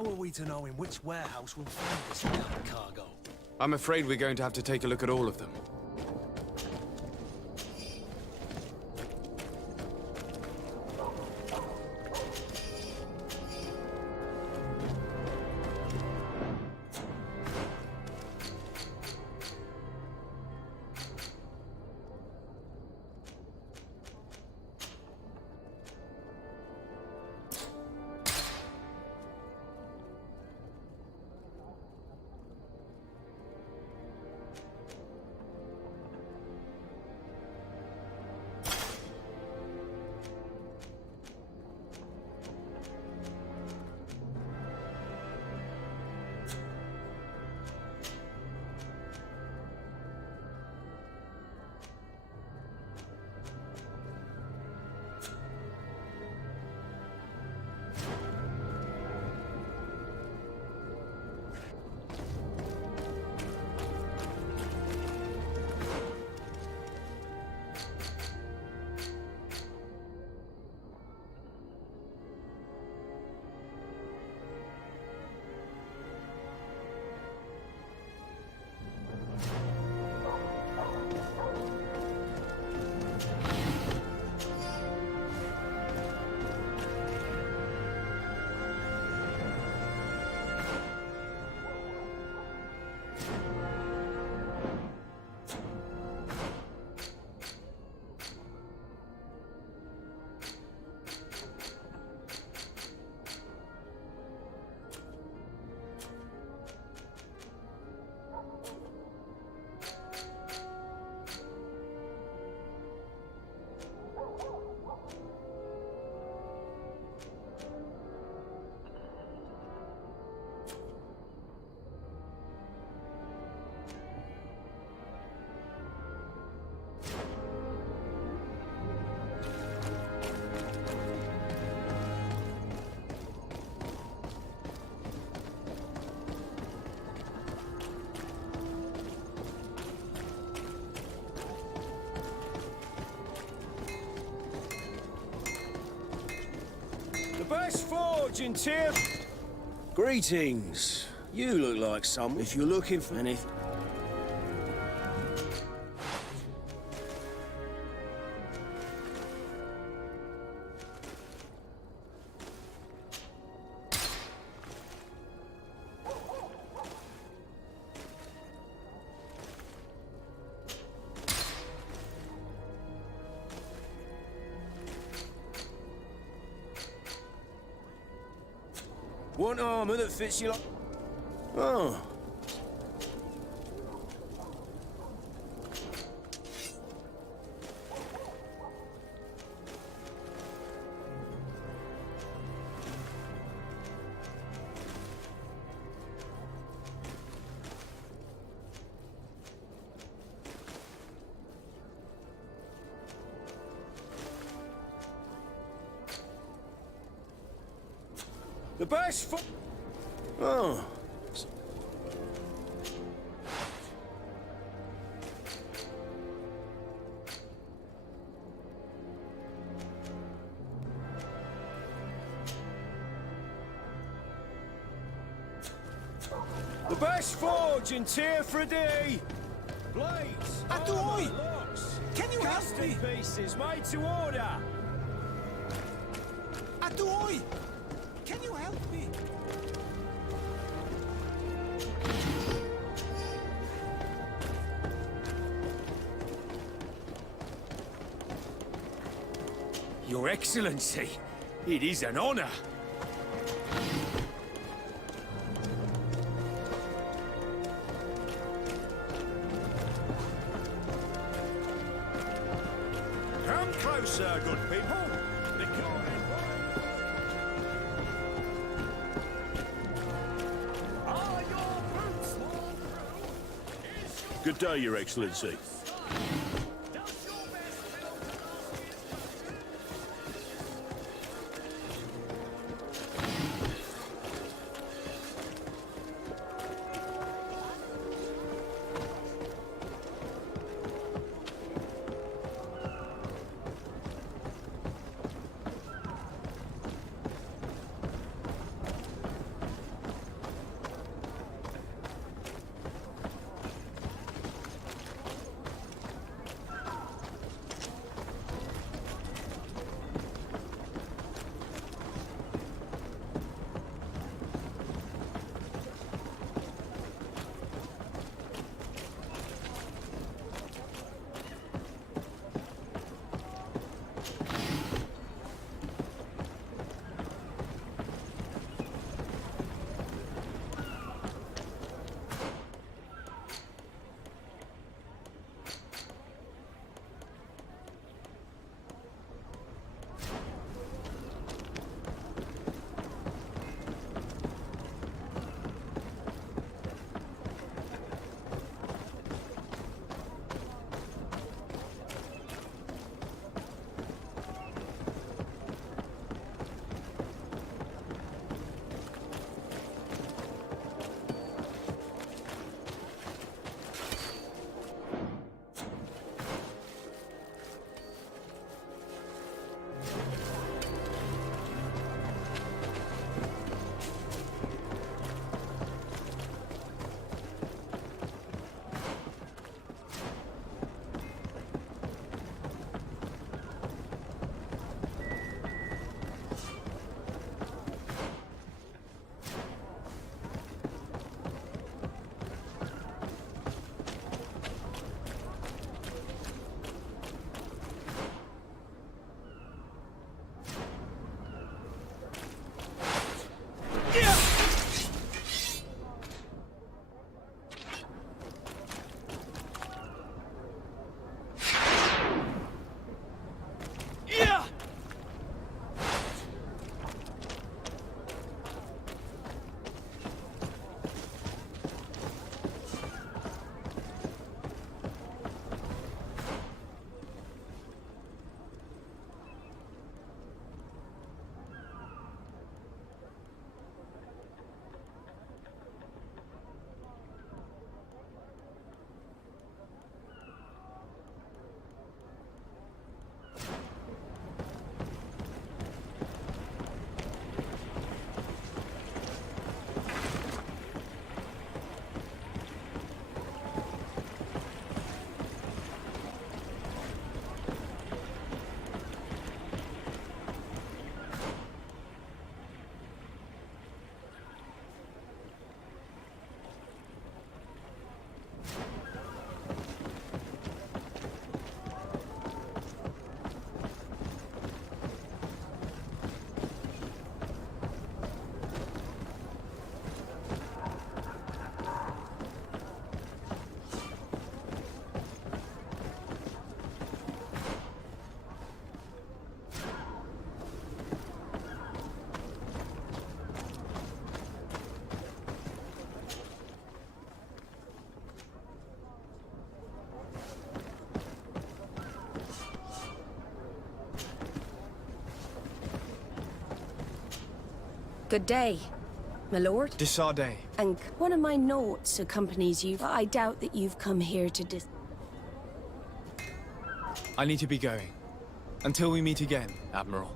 How are we to know in which warehouse we'll find this damn cargo? I'm afraid we're going to have to take a look at all of them. Best forge in tier. Greetings. You look like someone. If you're looking for anything. Want armor that fits you like... Oh. The best for... Oh. The best forge in tier for a day. Blades, armor, locks. Can you help me? Pieces made to order. Atuoi! Can you help me? Your Excellency, it is an honor. Come closer, good people. The golden are your boots worn through? Good day, Your Excellency. Good day, my lord. Desarde. And one of my notes accompanies you, but I doubt that you've come here to I need to be going. Until we meet again, Admiral.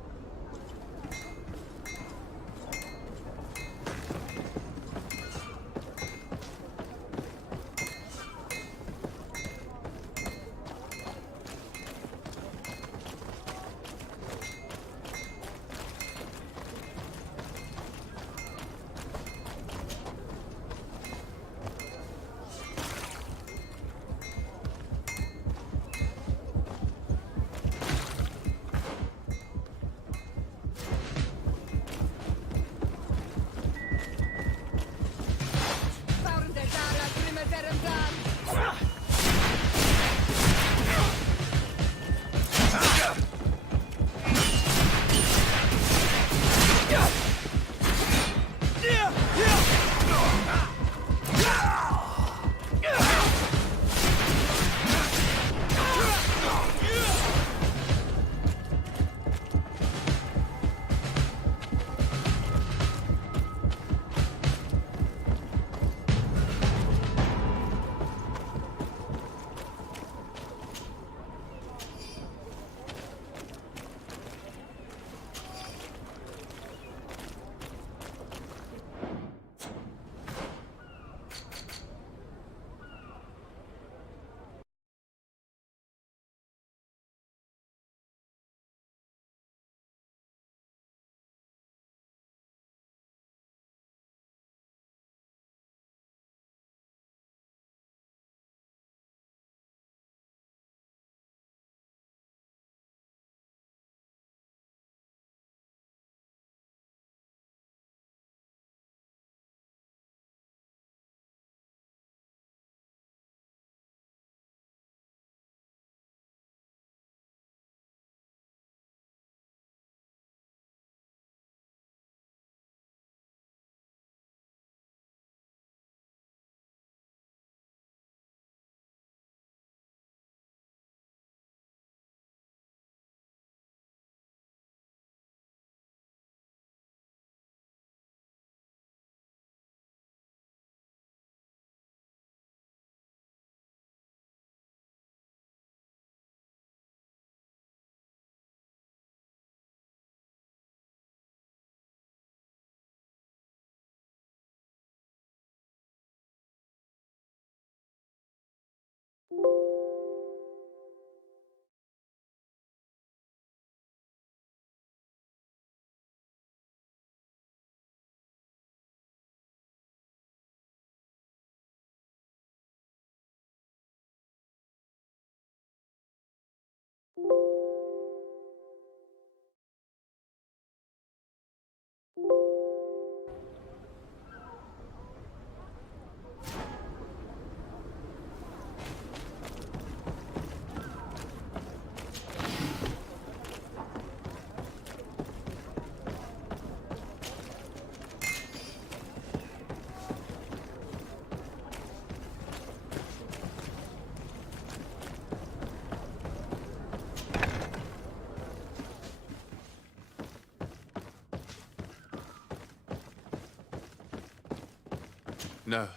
No,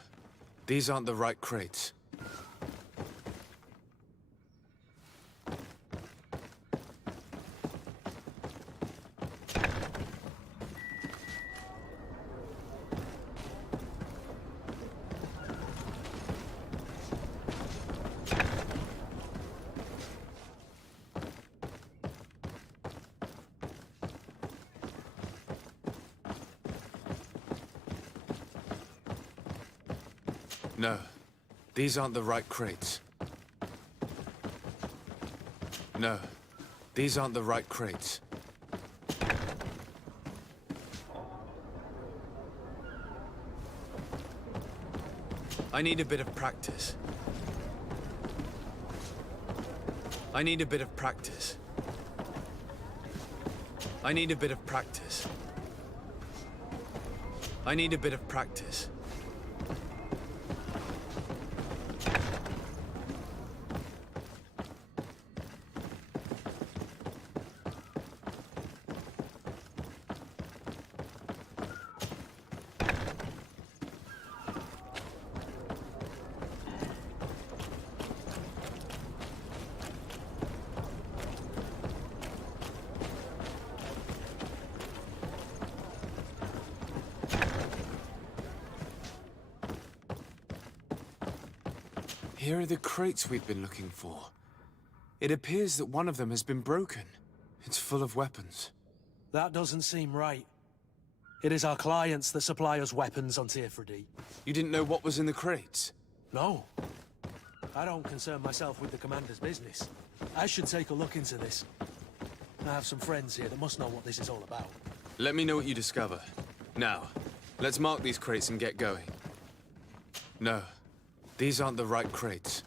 these aren't the right crates. No, these aren't the right crates. No, these aren't the right crates. I need a bit of practice. I need a bit of practice. I need a bit of practice. I need a bit of practice. Here are the crates we've been looking for. It appears that one of them has been broken. It's full of weapons. That doesn't seem right. It is our clients that supply us weapons on Tier 3D. You didn't know what was in the crates? No. I don't concern myself with the commander's business. I should take a look into this. I have some friends here that must know what this is all about. Let me know what you discover. Now, let's mark these crates and get going. No, these aren't the right crates.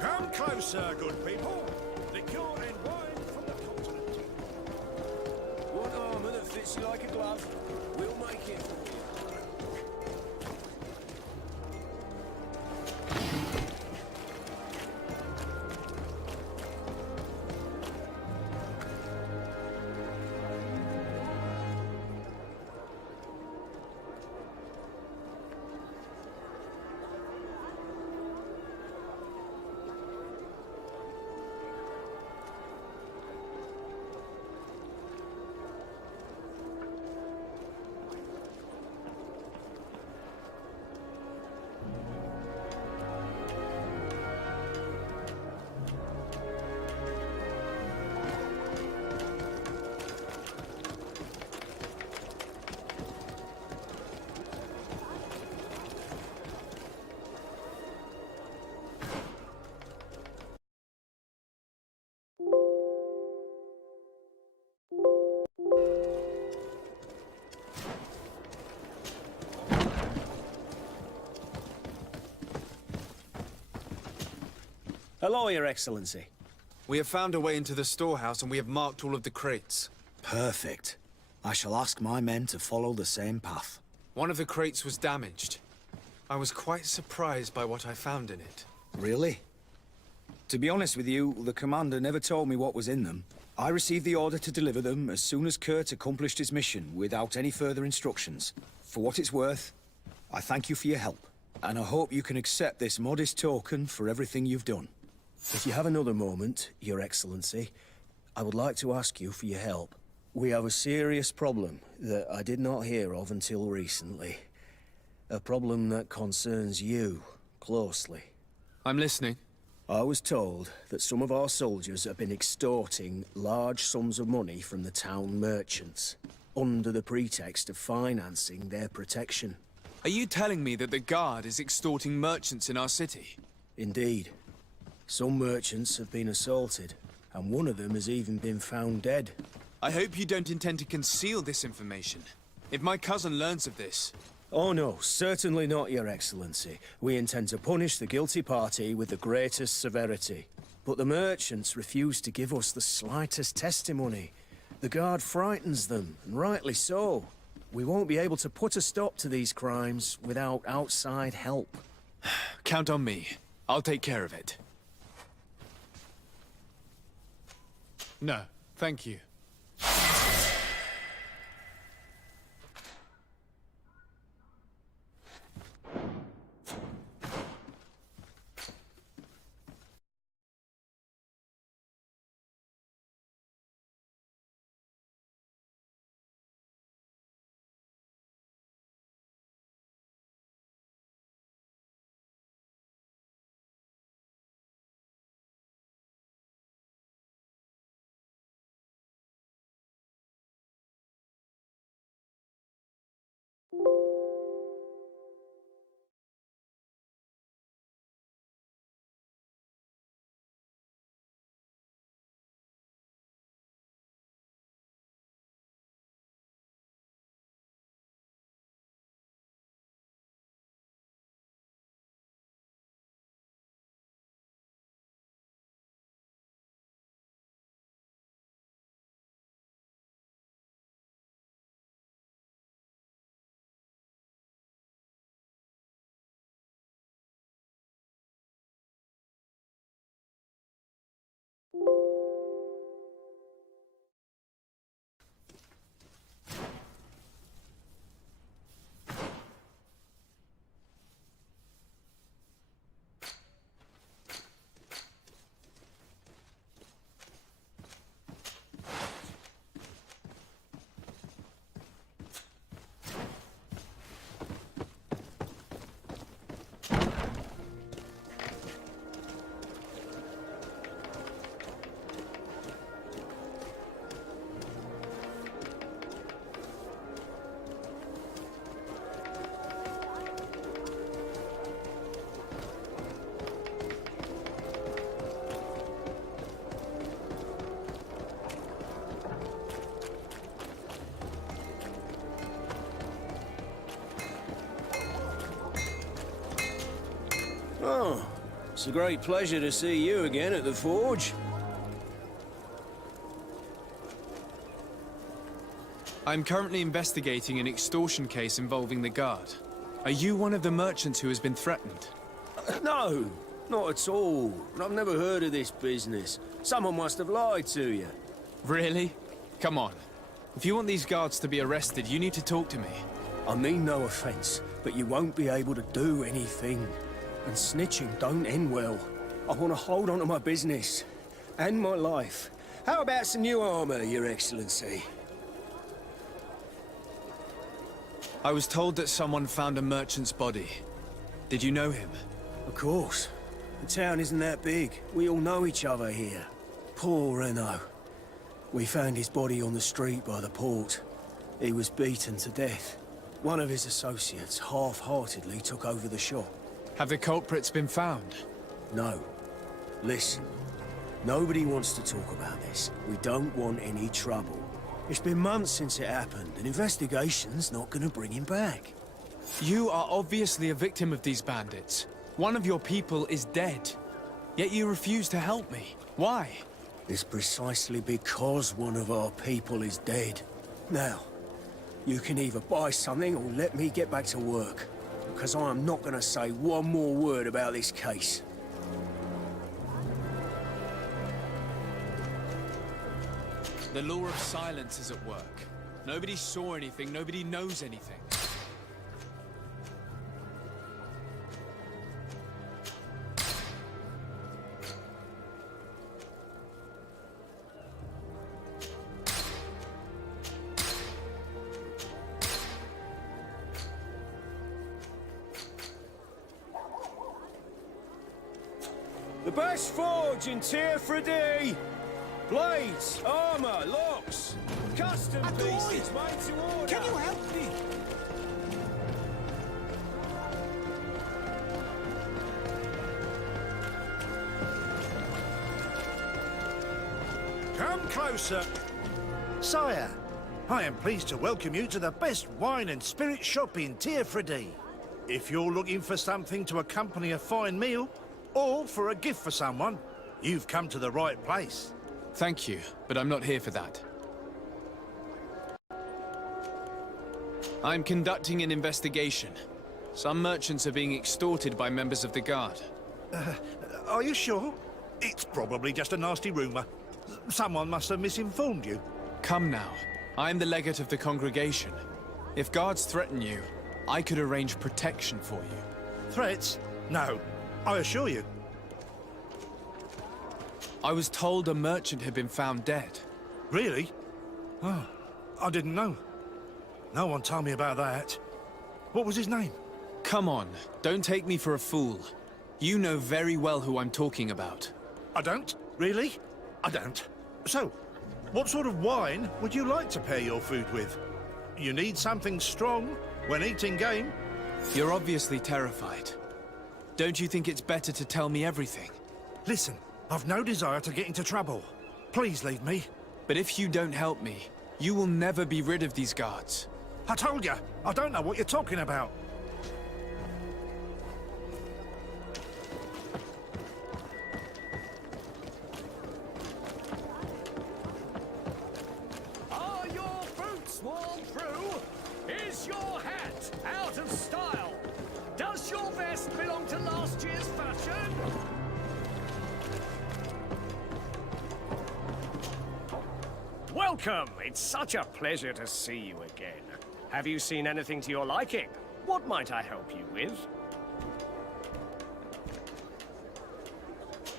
Come closer, good people. Liqueur and wine from the continent. Want armor that fits you like a glove? We'll make it for you. Hello, Your Excellency. We have found a way into the storehouse and we have marked all of the crates. Perfect. I shall ask my men to follow the same path. One of the crates was damaged. I was quite surprised by what I found in it. Really? To be honest with you, the commander never told me what was in them. I received the order to deliver them as soon as Kurt accomplished his mission, without any further instructions. For what it's worth, I thank you for your help, and I hope you can accept this modest token for everything you've done. If you have another moment, Your Excellency, I would like to ask you for your help. We have a serious problem that I did not hear of until recently. A problem that concerns you closely. I'm listening. I was told that some of our soldiers have been extorting large sums of money from the town merchants, under the pretext of financing their protection. Are you telling me that the Guard is extorting merchants in our city? Indeed. Some merchants have been assaulted, and one of them has even been found dead. I hope you don't intend to conceal this information. If my cousin learns of this... Oh no, certainly not, Your Excellency. We intend to punish the guilty party with the greatest severity. But the merchants refuse to give us the slightest testimony. The Guard frightens them, and rightly so. We won't be able to put a stop to these crimes without outside help. Count on me. I'll take care of it. No, thank you. Oh, it's a great pleasure to see you again at the forge. I'm currently investigating an extortion case involving the guard. Are you one of the merchants who has been threatened? No, not at all. I've never heard of this business. Someone must have lied to you. Really? Come on. If you want these guards to be arrested, you need to talk to me. I mean no offense, but you won't be able to do anything. And snitching don't end well. I want to hold on to my business. And my life. How about some new armor, Your Excellency? I was told that someone found a merchant's body. Did you know him? Of course. The town isn't that big. We all know each other here. Poor Renault. We found his body on the street by the port. He was beaten to death. One of his associates half-heartedly took over the shop. Have the culprits been found? No. Listen. Nobody wants to talk about this. We don't want any trouble. It's been months since it happened. An investigation's not gonna bring him back. You are obviously a victim of these bandits. One of your people is dead. Yet you refuse to help me. Why? It's precisely because one of our people is dead. Now, you can either buy something or let me get back to work. Because I am not gonna say one more word about this case. The law of silence is at work. Nobody saw anything, nobody knows anything. The best forge in Tier 3D! Blades, armor, locks, custom pieces made to order! Can you help me? Come closer. Sire, I am pleased to welcome you to the best wine and spirit shop in Tier 3D. If you're looking for something to accompany a fine meal, or for a gift for someone, you've come to the right place. Thank you, but I'm not here for that. I'm conducting an investigation. Some merchants are being extorted by members of the Guard. Are you sure? It's probably just a nasty rumour. Someone must have misinformed you. Come now. I'm the legate of the congregation. If guards threaten you, I could arrange protection for you. Threats? No, I assure you. I was told a merchant had been found dead. Really? Oh, I didn't know. No one told me about that. What was his name? Come on, don't take me for a fool. You know very well who I'm talking about. I don't? Really? I don't. So, what sort of wine would you like to pair your food with? You need something strong when eating game? You're obviously terrified. Don't you think it's better to tell me everything? Listen, I've no desire to get into trouble. Please leave me. But if you don't help me, you will never be rid of these guards. I told you, I don't know what you're talking about. Are your boots worn through? Is your hat out of style? Does your vest belong to last year's fashion? Welcome! It's such a pleasure to see you again. Have you seen anything to your liking? What might I help you with?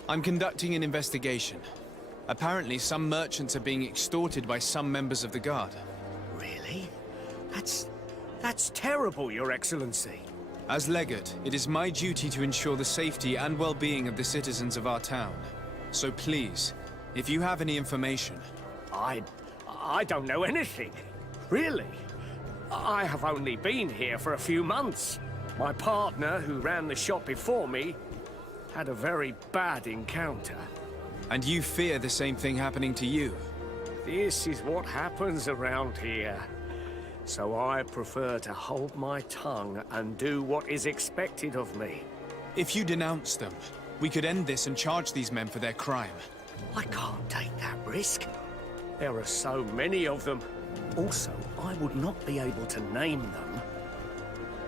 I'm conducting an investigation. Apparently, some merchants are being extorted by some members of the Guard. Really? That's terrible, Your Excellency. As legate, it is my duty to ensure the safety and well-being of the citizens of our town. So please, if you have any information... I don't know anything. Really? I have only been here for a few months. My partner, who ran the shop before me, had a very bad encounter. And you fear the same thing happening to you? This is what happens around here. So I prefer to hold my tongue and do what is expected of me. If you denounce them, we could end this and charge these men for their crime. I can't take that risk. There are so many of them. Also, I would not be able to name them.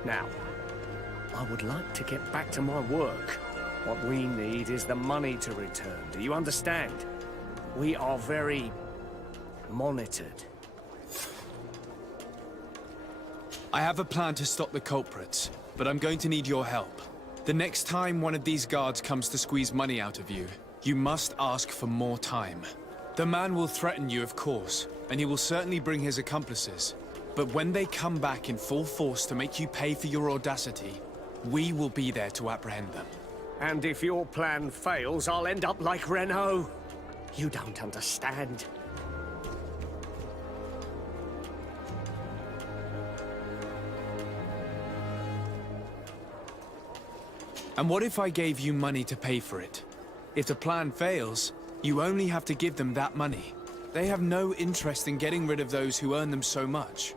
Now, I would like to get back to my work. What we need is the money to return. Do you understand? We are very monitored. I have a plan to stop the culprits, but I'm going to need your help. The next time one of these guards comes to squeeze money out of you, you must ask for more time. The man will threaten you, of course, and he will certainly bring his accomplices. But when they come back in full force to make you pay for your audacity, we will be there to apprehend them. And if your plan fails, I'll end up like Renault. You don't understand. And what if I gave you money to pay for it? If the plan fails, you only have to give them that money. They have no interest in getting rid of those who earn them so much.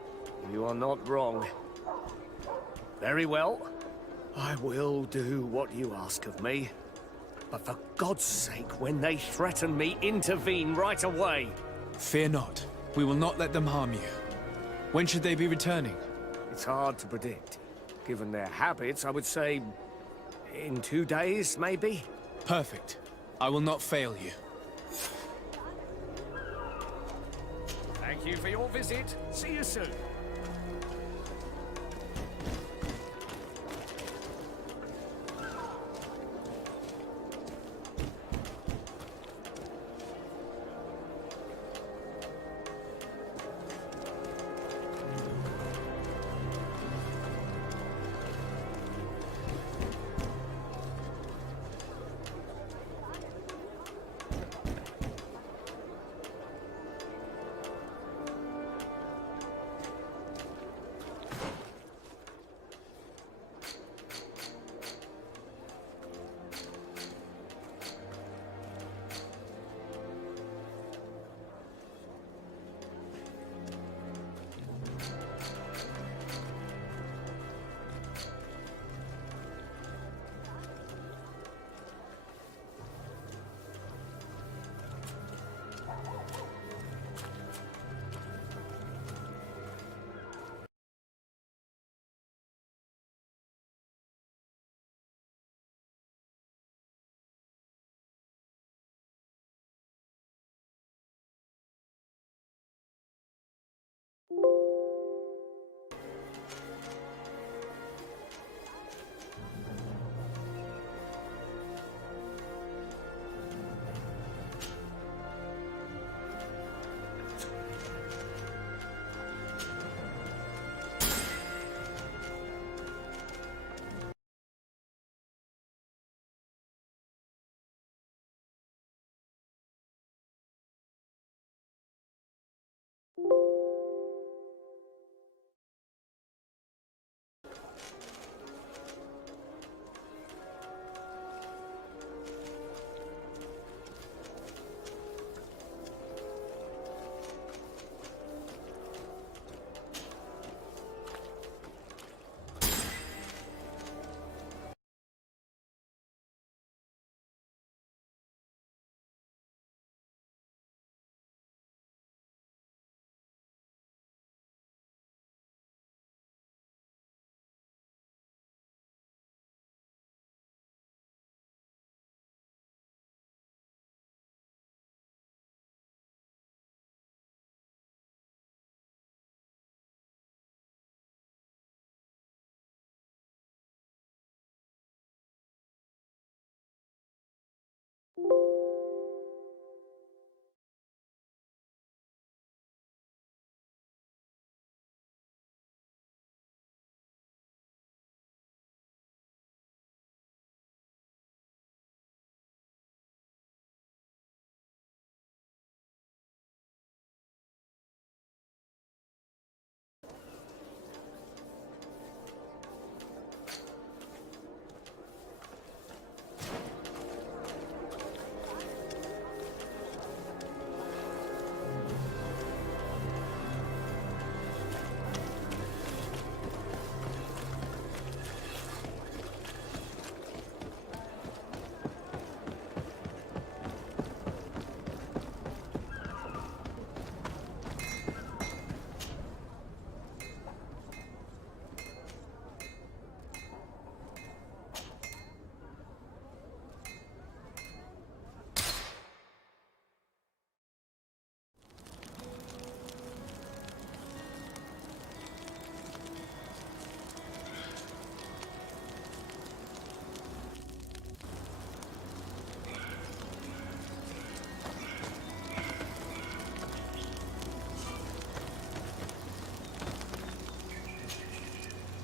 You are not wrong. Very well. I will do what you ask of me. But for God's sake, when they threaten me, intervene right away. Fear not. We will not let them harm you. When should they be returning? It's hard to predict. Given their habits, I would say... in 2 days, maybe? Perfect. I will not fail you. Thank you for your visit. See you soon.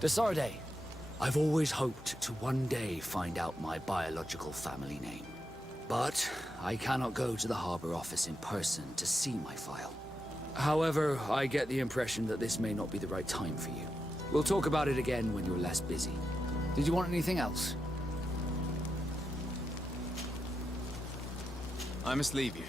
Desarde, I've always hoped to one day find out my biological family name. But I cannot go to the harbor office in person to see my file. However, I get the impression that this may not be the right time for you. We'll talk about it again when you're less busy. Did you want anything else? I must leave you.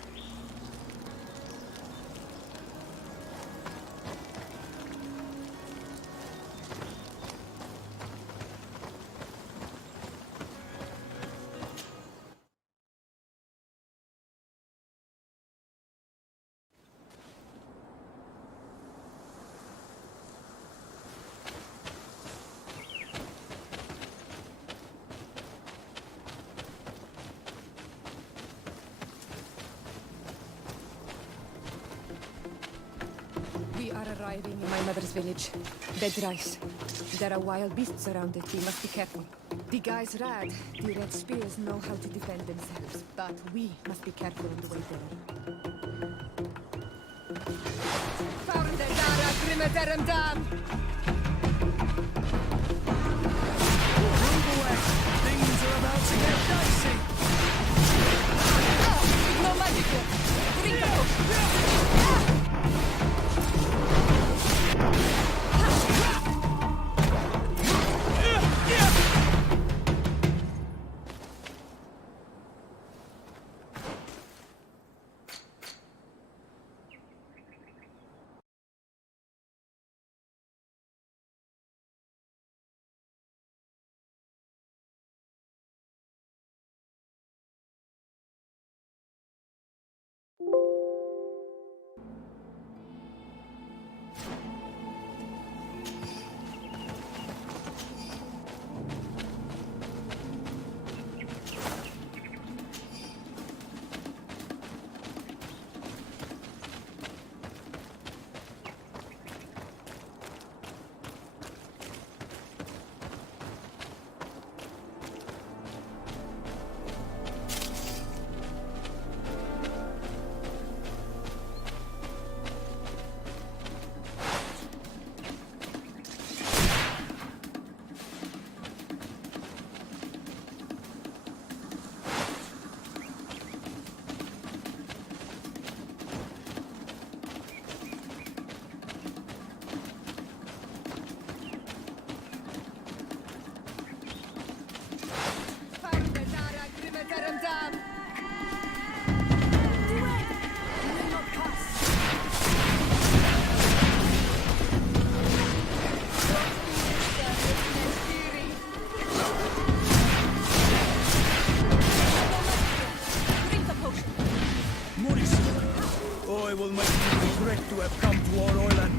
We are arriving in my mother's village. Bed rice. There are wild beasts around it. We must be careful. The guys rad. The red spears know how to defend themselves, but we must be careful on the way there. Found the Dara Grimmeterum Dam! Move away! Things are about to get dicey! No magic here! Drink a potion! I will make you regret to have come to our island.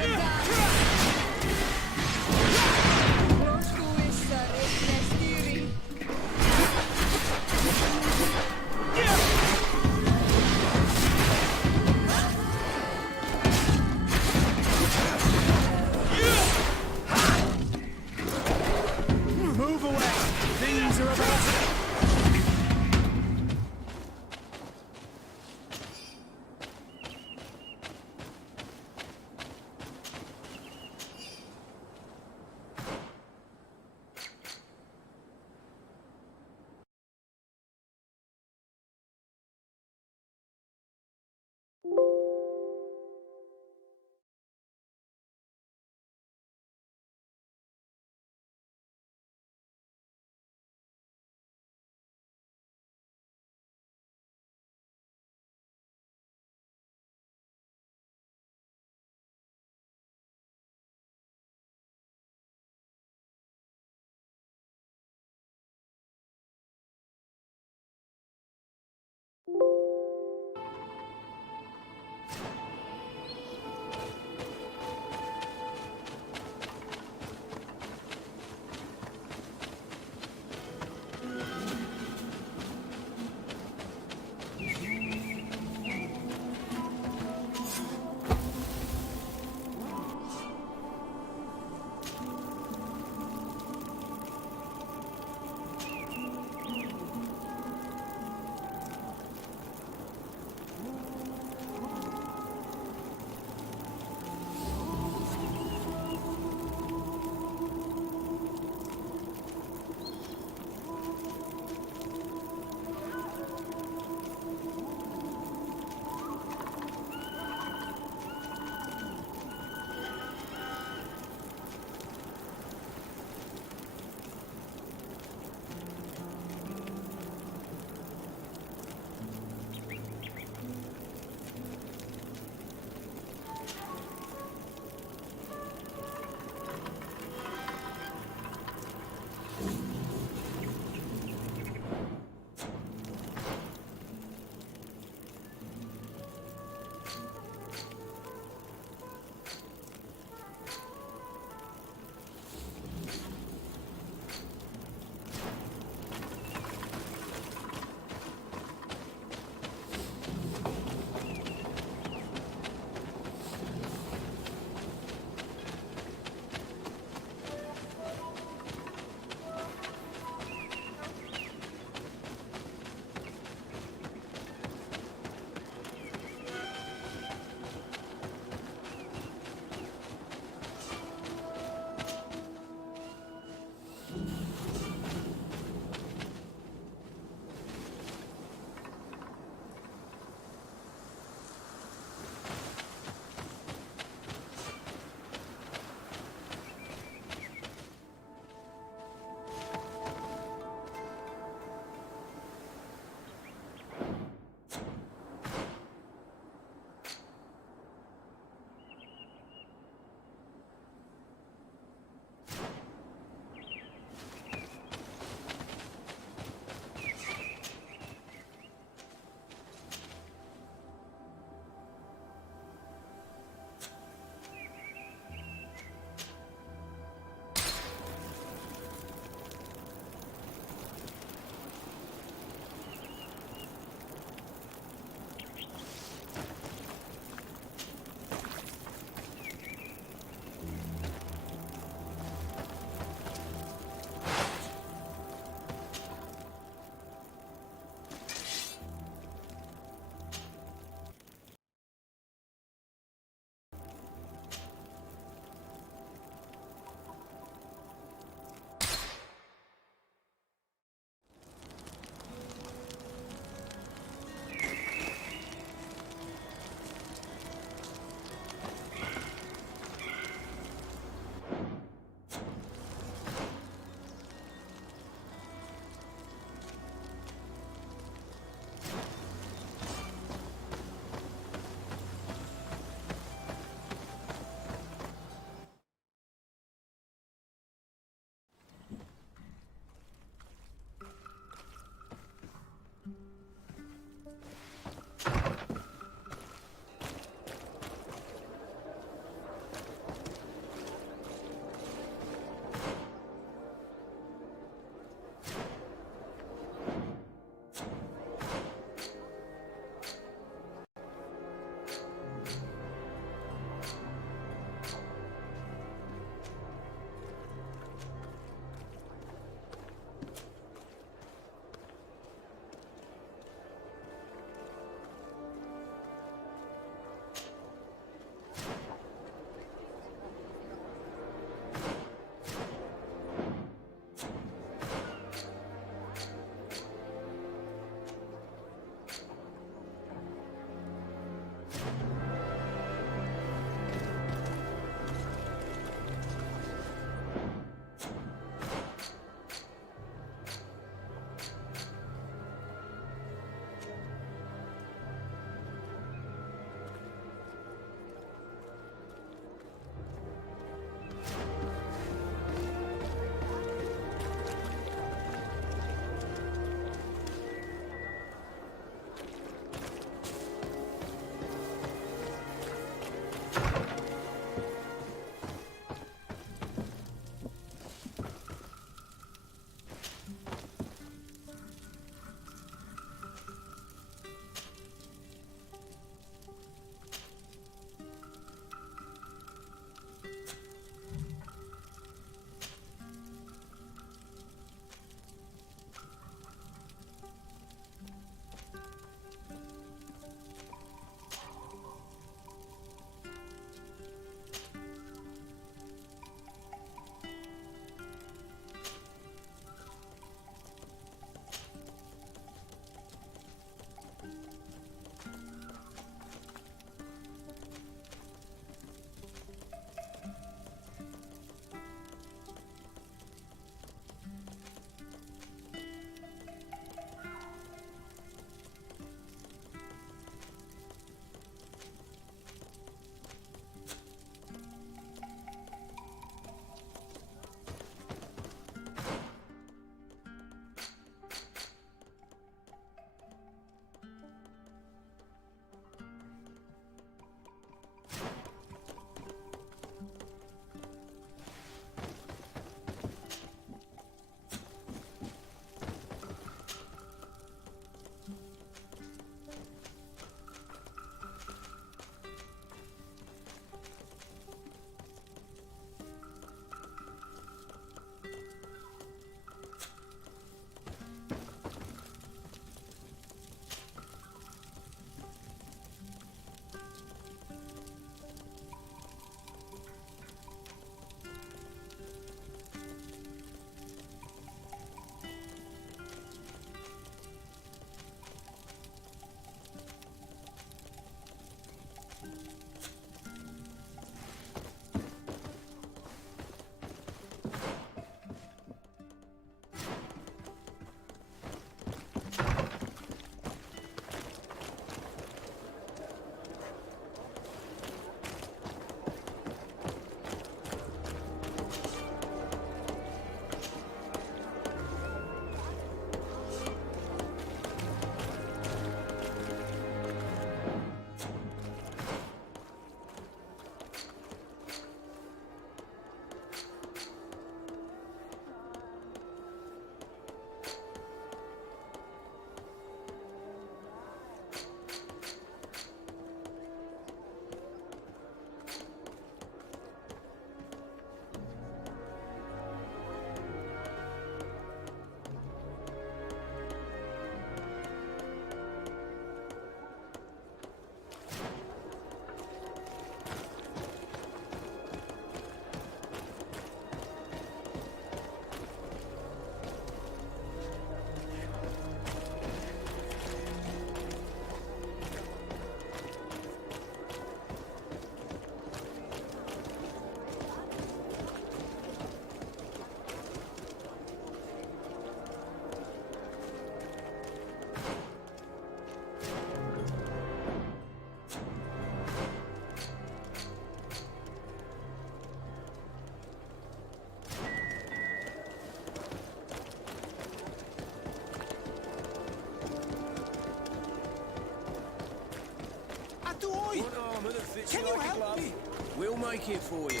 We'll make it for you.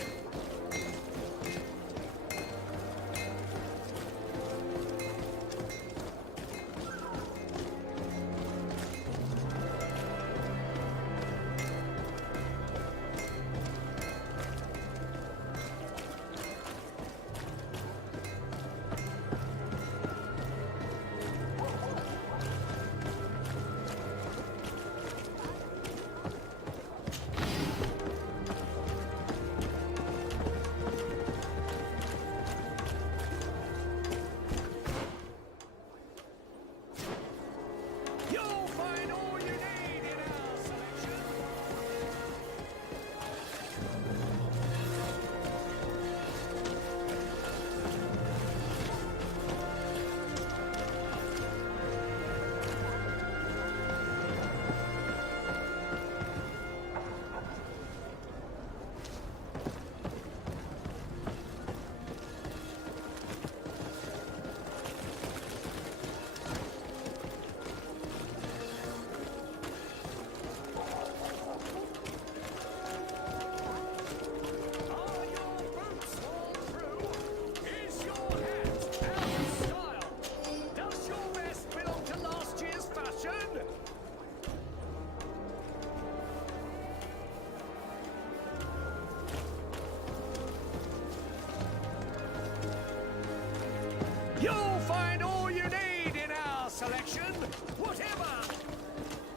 You'll find all you need in our selection, whatever!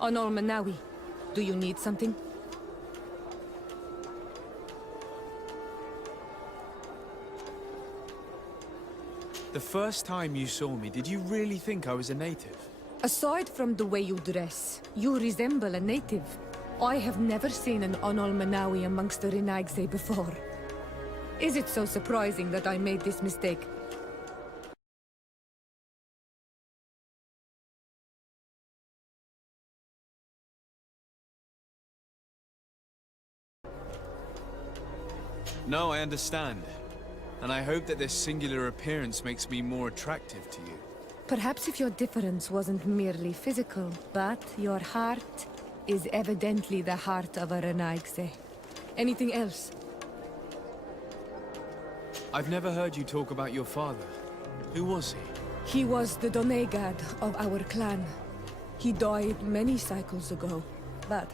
Honor Manawi, do you need something? The first time you saw me, did you really think I was a native? Aside from the way you dress, you resemble a native. I have never seen an Onol Manawi amongst the Renaigse before. Is it so surprising that I made this mistake? No, I understand. And I hope that this singular appearance makes me more attractive to you. Perhaps if your difference wasn't merely physical, but your heart is evidently the heart of a Renaigse. Anything else? I've never heard you talk about your father. Who was he? He was the Donegad of our clan. He died many cycles ago, but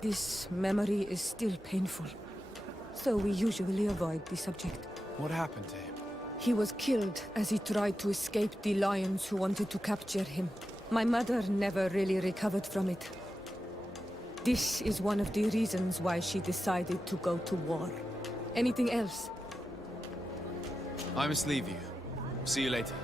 this memory is still painful. So we usually avoid the subject. What happened to him? He was killed as he tried to escape the lions who wanted to capture him. My mother never really recovered from it. This is one of the reasons why she decided to go to war. Anything else? I must leave you. See you later.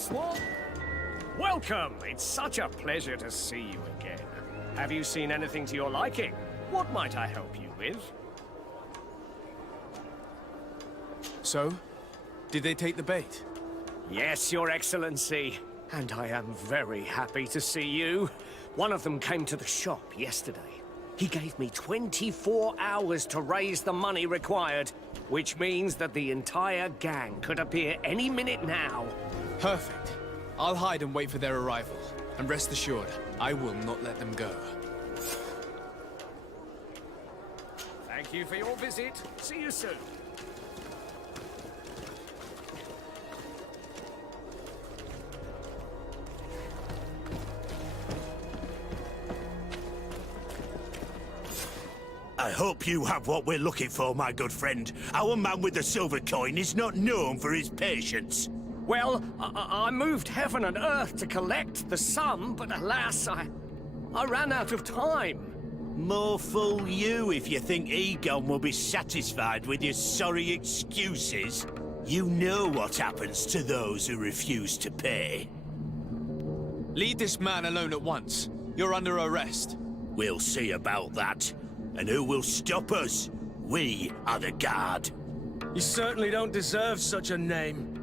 Swap. Welcome. It's such a pleasure to see you again. Have you seen anything to your liking? What might I help you with? So, did they take the bait? Yes, Your Excellency. And I am very happy to see you. One of them came to the shop yesterday. He gave me 24 hours to raise the money required, which means that the entire gang could appear any minute now. Perfect. I'll hide and wait for their arrival. And rest assured, I will not let them go. Thank you for your visit. See you soon. I hope you have what we're looking for, my good friend. Our man with the silver coin is not known for his patience. Well, I moved heaven and earth to collect the sum, but alas, I ran out of time. More fool you if you think Egon will be satisfied with your sorry excuses. You know what happens to those who refuse to pay. Leave this man alone at once. You're under arrest. We'll see about that. And who will stop us? We are the guard. You certainly don't deserve such a name.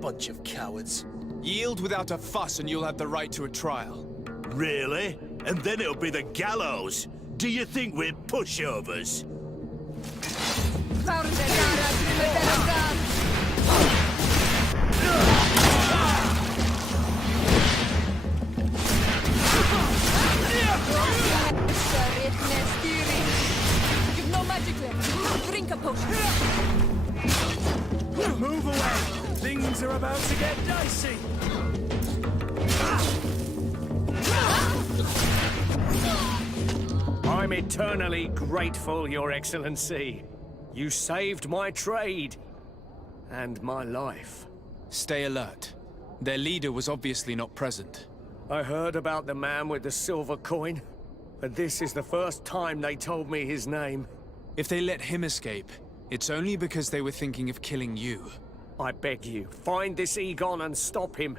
Bunch of cowards. Yield without a fuss and you'll have the right to a trial. Really? And then it'll be the gallows. Do you think we're pushovers? You've no magic left. Drink a potion. Move away! Things are about to get dicey! I'm eternally grateful, Your Excellency. You saved my trade. And my life. Stay alert. Their leader was obviously not present. I heard about the man with the silver coin. But this is the first time they told me his name. If they let him escape, it's only because they were thinking of killing you. I beg you, find this Egon and stop him.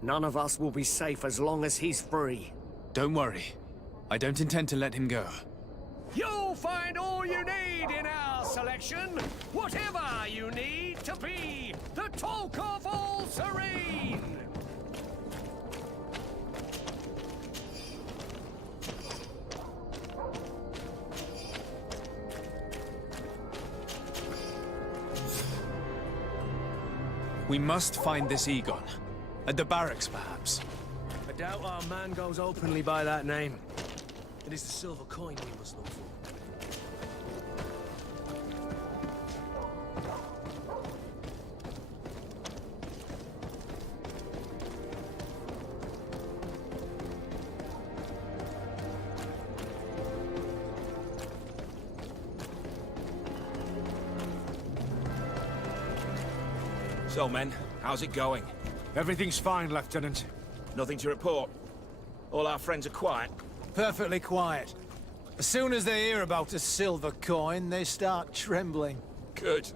None of us will be safe as long as he's free. Don't worry. I don't intend to let him go. You'll find all you need in our selection. Whatever you need to be the talk of all serene. We must find this Egon. At the barracks, perhaps. I doubt our man goes openly by that name. It is the silver coin we must look for. So, men, how's it going? Everything's fine, Lieutenant. Nothing to report? All our friends are quiet? Perfectly quiet. As soon as they hear about a silver coin, they start trembling. Good.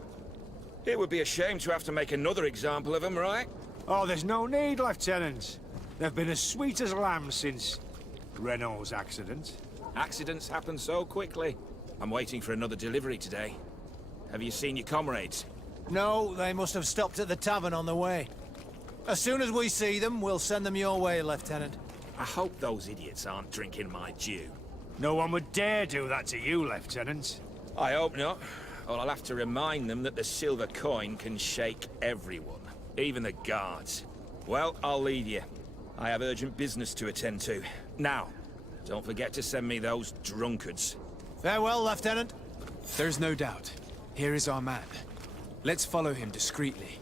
It would be a shame to have to make another example of them, right? Oh, there's no need, Lieutenant. They've been as sweet as lambs since Renault's accident. Accidents happen so quickly. I'm waiting for another delivery today. Have you seen your comrades? No, they must have stopped at the tavern on the way. As soon as we see them, we'll send them your way, Lieutenant. I hope those idiots aren't drinking my dew. No one would dare do that to you, Lieutenant. I hope not. Or I'll have to remind them that the silver coin can shake everyone, even the guards. Well, I'll leave you. I have urgent business to attend to. Now, don't forget to send me those drunkards. Farewell, Lieutenant. There's no doubt. Here is our man. Let's follow him discreetly.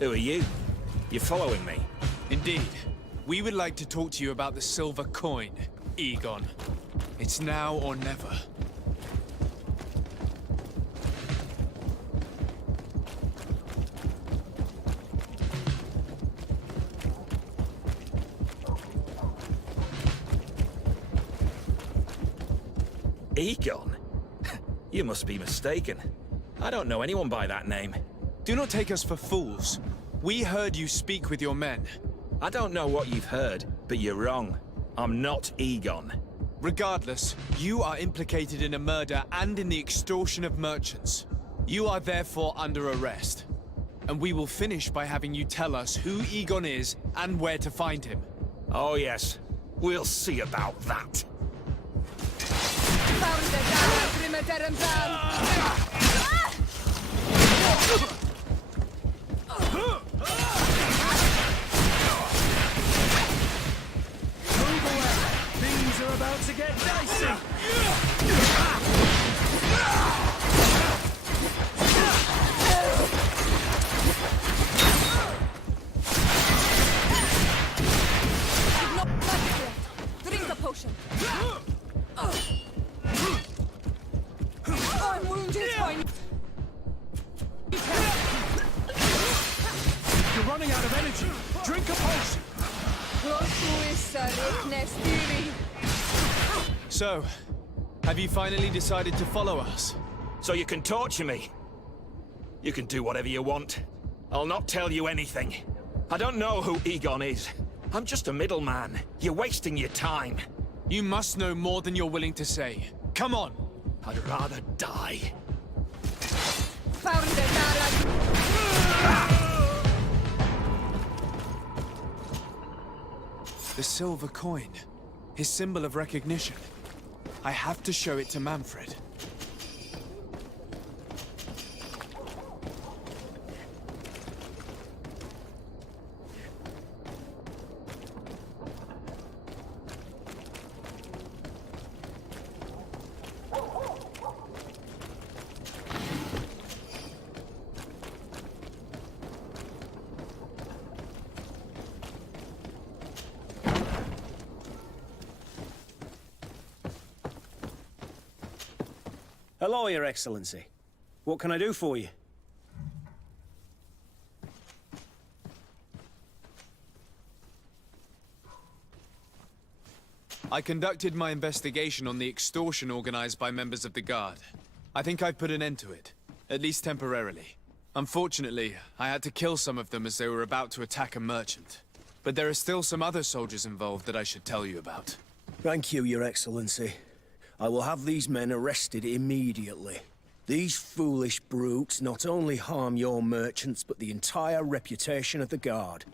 Who are you? You're following me? Indeed. We would like to talk to you about the silver coin, Egon. It's now or never. Egon? You must be mistaken. I don't know anyone by that name. Do not take us for fools. We heard you speak with your men. I don't know what you've heard, but you're wrong. I'm not Egon. Regardless, you are implicated in a murder and in the extortion of merchants. You are therefore under arrest. And we will finish by having you tell us who Egon is and where to find him. Oh yes, we'll see about that. Things are about to get dicey! Drink the potion. I'm wounded. You're running out of energy! Drink a potion! So, have you finally decided to follow us? So you can torture me. You can do whatever you want. I'll not tell you anything. I don't know who Egon is. I'm just a middleman. You're wasting your time. You must know more than you're willing to say. Come on! I'd rather die. The silver coin. His symbol of recognition. I have to show it to Manfred. Hello, Your Excellency. What can I do for you? I conducted my investigation on the extortion organized by members of the Guard. I think I've put an end to it, at least temporarily. Unfortunately, I had to kill some of them as they were about to attack a merchant. But there are still some other soldiers involved that I should tell you about. Thank you, Your Excellency. I will have these men arrested immediately. These foolish brutes not only harm your merchants, but the entire reputation of the Guard.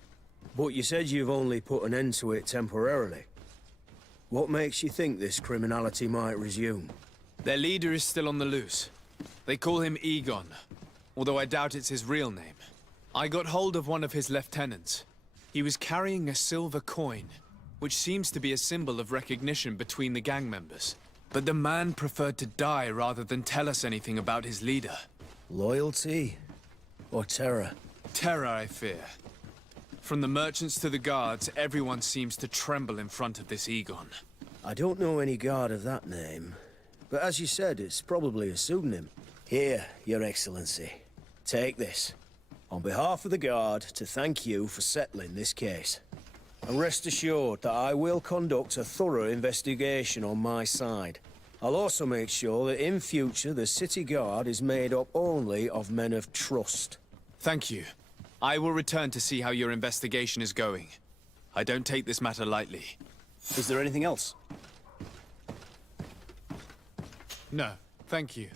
But you said you've only put an end to it temporarily. What makes you think this criminality might resume? Their leader is still on the loose. They call him Egon, although I doubt it's his real name. I got hold of one of his lieutenants. He was carrying a silver coin, which seems to be a symbol of recognition between the gang members. But the man preferred to die rather than tell us anything about his leader. Loyalty? Or terror? Terror, I fear. From the merchants to the guards, everyone seems to tremble in front of this Egon. I don't know any guard of that name. But as you said, it's probably a pseudonym. Here, Your Excellency. Take this. On behalf of the Guard, to thank you for settling this case. And rest assured that I will conduct a thorough investigation on my side. I'll also make sure that in future the City Guard is made up only of men of trust. Thank you. I will return to see how your investigation is going. I don't take this matter lightly. Is there anything else? No, thank you.